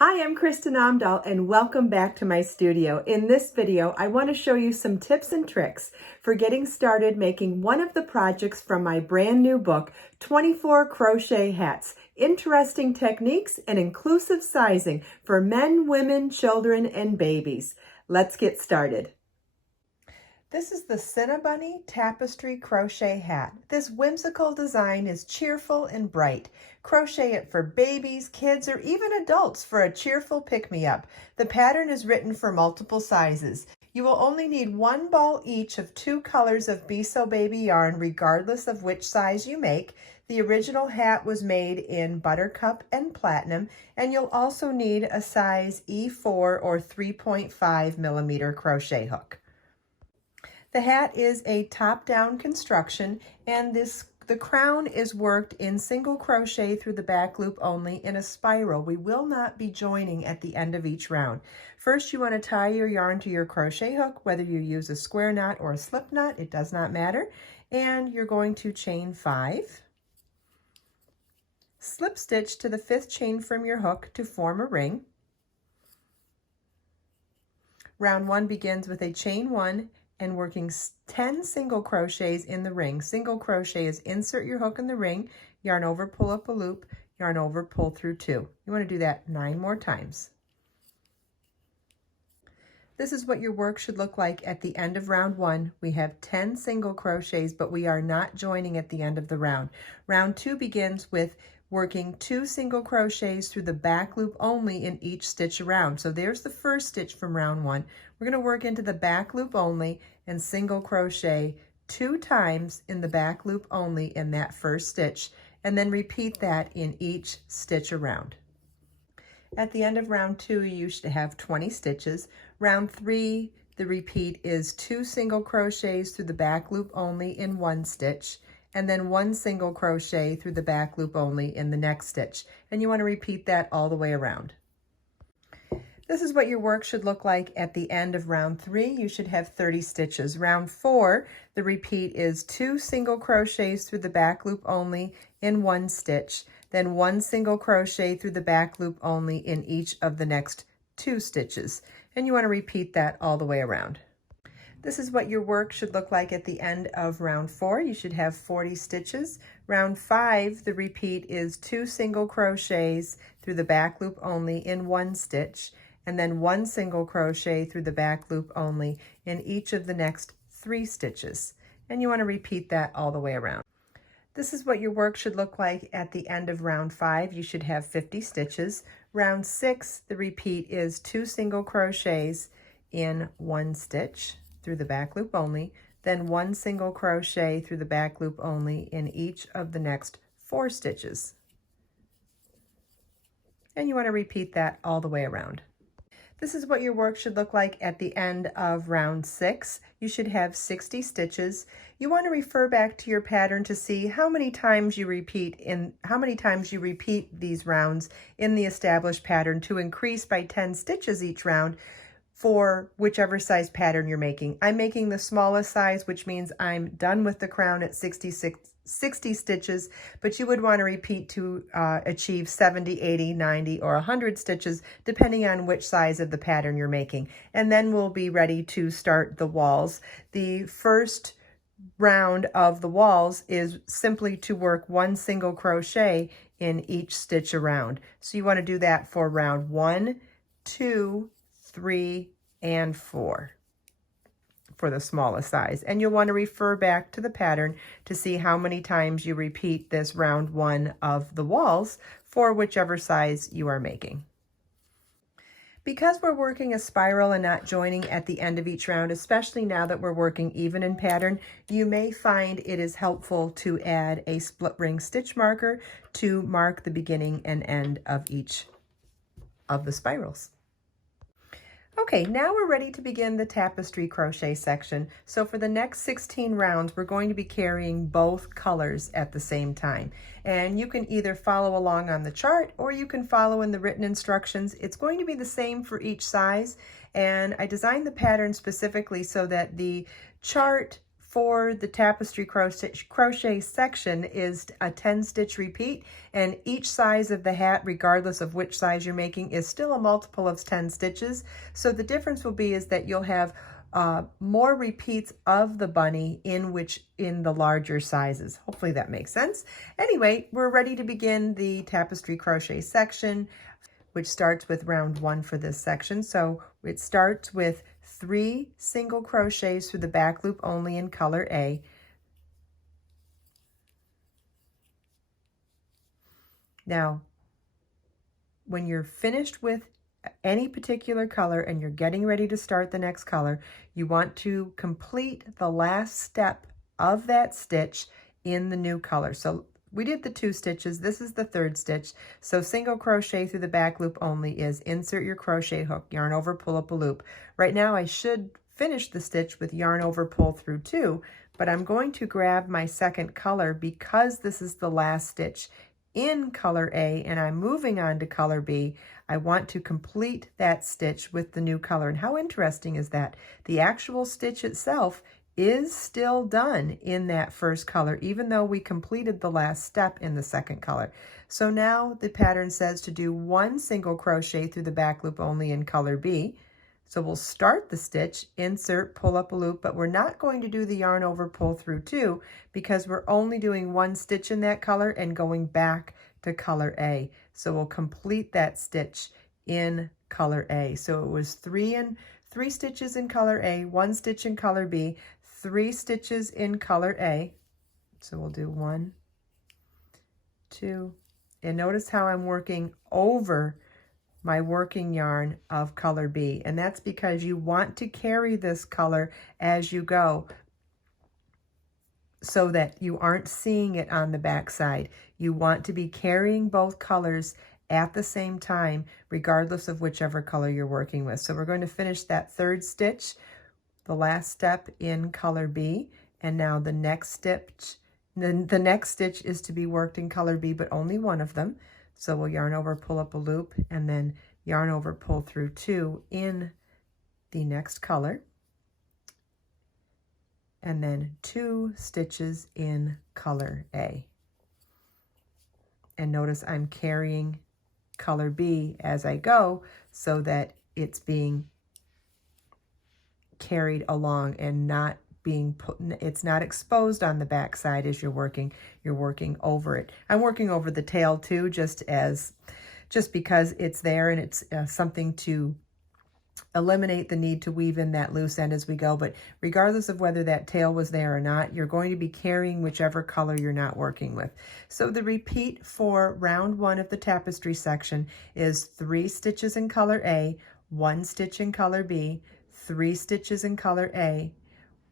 Hi, I'm Kristin Omdahl and welcome back to my studio. In this video, I want to show you some tips and tricks for getting started making one of the projects from my brand new book, 24 Crochet Hats, Interesting Techniques and Inclusive Sizing for Men, Women, Children, and Babies. Let's get started. This is the Cinabunny Tapestry Crochet Hat. This whimsical design is cheerful and bright. Crochet it for babies, kids, or even adults for a cheerful pick-me-up. The pattern is written for multiple sizes. You will only need one ball each of 2 colors of Be So Baby yarn, regardless of which size you make. The original hat was made in Buttercup and Platinum, and you'll also need a size E4 or 3.5 millimeter crochet hook. The hat is a top-down construction, and the crown is worked in single crochet through the back loop only in a spiral. We will not be joining at the end of each round. First, you want to tie your yarn to your crochet hook, whether you use a square knot or a slip knot, it does not matter. And you're going to chain 5. Slip stitch to the 5th chain from your hook to form a ring. Round 1 begins with a chain 1 and working 10 single crochets in the ring. Single crochet is insert your hook in the ring, yarn over, pull up a loop, yarn over, pull through 2. You want to do that 9 more times. This is what your work should look like at the end of round 1. We have 10 single crochets, but we are not joining at the end of the round. Round 2 begins with working 2 single crochets through the back loop only in each stitch around. So there's the first stitch from round 1. We're going to work into the back loop only and single crochet 2 times in the back loop only in that first stitch, and then repeat that in each stitch around. At the end of round 2, you should have 20 stitches. Round 3, the repeat is 2 single crochets through the back loop only in 1 stitch, and then 1 single crochet through the back loop only in the next stitch. And you want to repeat that all the way around. This is what your work should look like at the end of round 3. You should have 30 stitches. Round 4, the repeat is 2 single crochets through the back loop only in 1 stitch, then 1 single crochet through the back loop only in each of the next 2 stitches. And you want to repeat that all the way around. This is what your work should look like at the end of round 4. You should have 40 stitches. Round 5, the repeat is 2 single crochets through the back loop only in 1 stitch, and then 1 single crochet through the back loop only in each of the next 3 stitches. And you want to repeat that all the way around. This is what your work should look like at the end of round 5. You should have 50 stitches. Round 6, the repeat is 2 single crochets in 1 stitch through the back loop only, then 1 single crochet through the back loop only in each of the next 4 stitches. And you want to repeat that all the way around. This is what your work should look like at the end of round 6. You should have 60 stitches. You want to refer back to your pattern to see how many times you repeat these rounds in the established pattern to increase by 10 stitches each round for whichever size pattern you're making. I'm making the smallest size, which means I'm done with the crown at 60 stitches, but you would want to repeat to achieve 70, 80, 90, or 100 stitches, depending on which size of the pattern you're making. And then we'll be ready to start the walls. The first round of the walls is simply to work 1 single crochet in each stitch around. So you want to do that for round 1, 2, 3, and 4 for the smallest size. And you'll want to refer back to the pattern to see how many times you repeat this round 1 of the walls for whichever size you are making. Because we're working a spiral and not joining at the end of each round, especially now that we're working even in pattern, you may find it is helpful to add a split ring stitch marker to mark the beginning and end of each of the spirals. Okay, now we're ready to begin the tapestry crochet section. So for the next 16 rounds, we're going to be carrying both colors at the same time. And you can either follow along on the chart or you can follow in the written instructions. It's going to be the same for each size. And I designed the pattern specifically so that the chart for the tapestry crochet section is a 10 stitch repeat, and each size of the hat, regardless of which size you're making, is still a multiple of 10 stitches. So the difference will be is that you'll have more repeats of the bunny in the larger sizes. Hopefully that makes sense. Anyway, we're ready to begin the tapestry crochet section, which starts with round 1 for this section. So it starts with 3 single crochets through the back loop only in color A. Now, when you're finished with any particular color and you're getting ready to start the next color, you want to complete the last step of that stitch in the new color. So we did the 2 stitches. This is the 3rd stitch. So single crochet through the back loop only is insert your crochet hook, yarn over, pull up a loop. Right now I should finish the stitch with yarn over, pull through 2, but I'm going to grab my second color because this is the last stitch in color A and I'm moving on to color B. I want to complete that stitch with the new color. And how interesting is that? The actual stitch itself is still done in that first color, even though we completed the last step in the second color. So now the pattern says to do 1 single crochet through the back loop only in color B. So we'll start the stitch, insert, pull up a loop, but we're not going to do the yarn over, pull through 2 because we're only doing 1 stitch in that color and going back to color A. So we'll complete that stitch in color A. So it was 3 stitches in color A, 1 stitch in color B, 3 stitches in color A. So we'll do 1, 2, and notice how I'm working over my working yarn of color B, and that's because you want to carry this color as you go so that you aren't seeing it on the back side. You want to be carrying both colors at the same time, regardless of whichever color you're working with. So we're going to finish that 3rd stitch, the last step in color B, and now the next stitch, the next stitch is to be worked in color B, but only one of them. So we'll yarn over, pull up a loop, and then yarn over, pull through 2 in the next color, and then 2 stitches in color A. And notice I'm carrying color B as I go so that it's being carried along and not being it's not exposed on the back side as you're working over it. I'm working over the tail too, just because it's there and it's something to eliminate the need to weave in that loose end as we go. But regardless of whether that tail was there or not, you're going to be carrying whichever color you're not working with. So the repeat for round 1 of the tapestry section is 3 stitches in color A, 1 stitch in color B, 3 stitches in color A,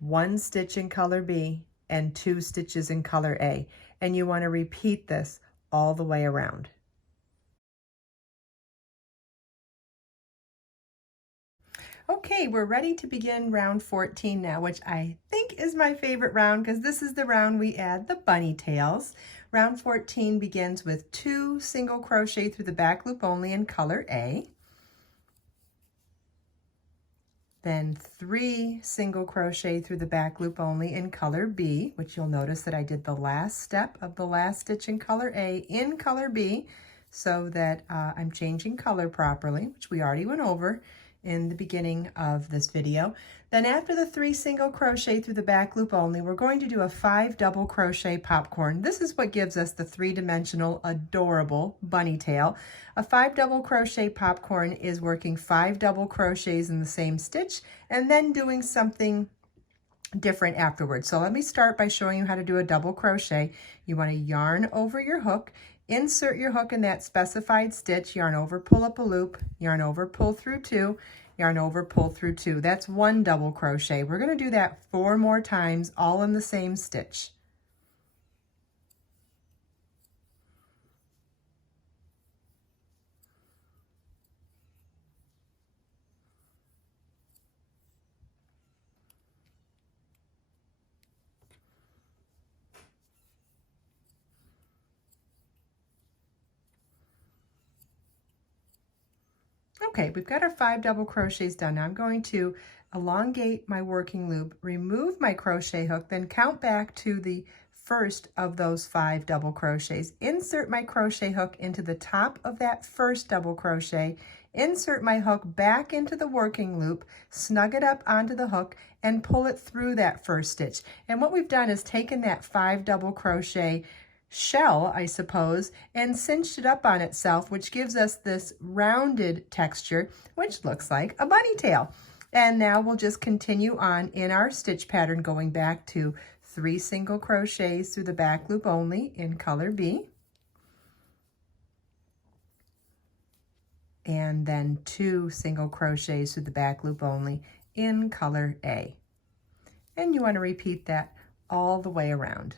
1 stitch in color B, and 2 stitches in color A. And you want to repeat this all the way around. Okay, we're ready to begin round 14 now, which I think is my favorite round because this is the round we add the bunny tails. Round 14 begins with 2 single crochet through the back loop only in color A. Then 3 single crochet through the back loop only in color B, which you'll notice that I did the last step of the last stitch in color A in color B so that I'm changing color properly, which we already went over in the beginning of this video. Then after the 3 single crochet through the back loop only, we're going to do a 5 double crochet popcorn. This is what gives us the 3-dimensional adorable bunny tail. A 5 double crochet popcorn is working 5 double crochets in the same stitch and then doing something different afterwards. So let me start by showing you how to do a double crochet. You want to yarn over your hook, insert your hook in that specified stitch, yarn over, pull up a loop, yarn over, pull through 2, yarn over, pull through 2. That's 1 double crochet. We're going to do that 4 more times, all in the same stitch. Okay, we've got our 5 double crochets done. Now I'm going to elongate my working loop, remove my crochet hook, then count back to the first of those 5 double crochets. Insert my crochet hook into the top of that first double crochet, insert my hook back into the working loop, snug it up onto the hook, and pull it through that first stitch. And what we've done is taken that 5 double crochet shell, I suppose, and cinched it up on itself, which gives us this rounded texture, which looks like a bunny tail. And now we'll just continue on in our stitch pattern, going back to 3 single crochets through the back loop only in color B, and then 2 single crochets through the back loop only in color A. And you want to repeat that all the way around.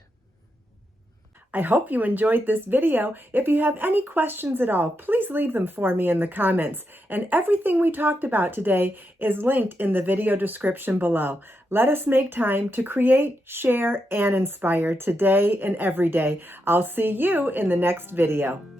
I hope you enjoyed this video. If you have any questions at all, please leave them for me in the comments. And everything we talked about today is linked in the video description below. Let us make time to create, share, and inspire today and every day. I'll see you in the next video.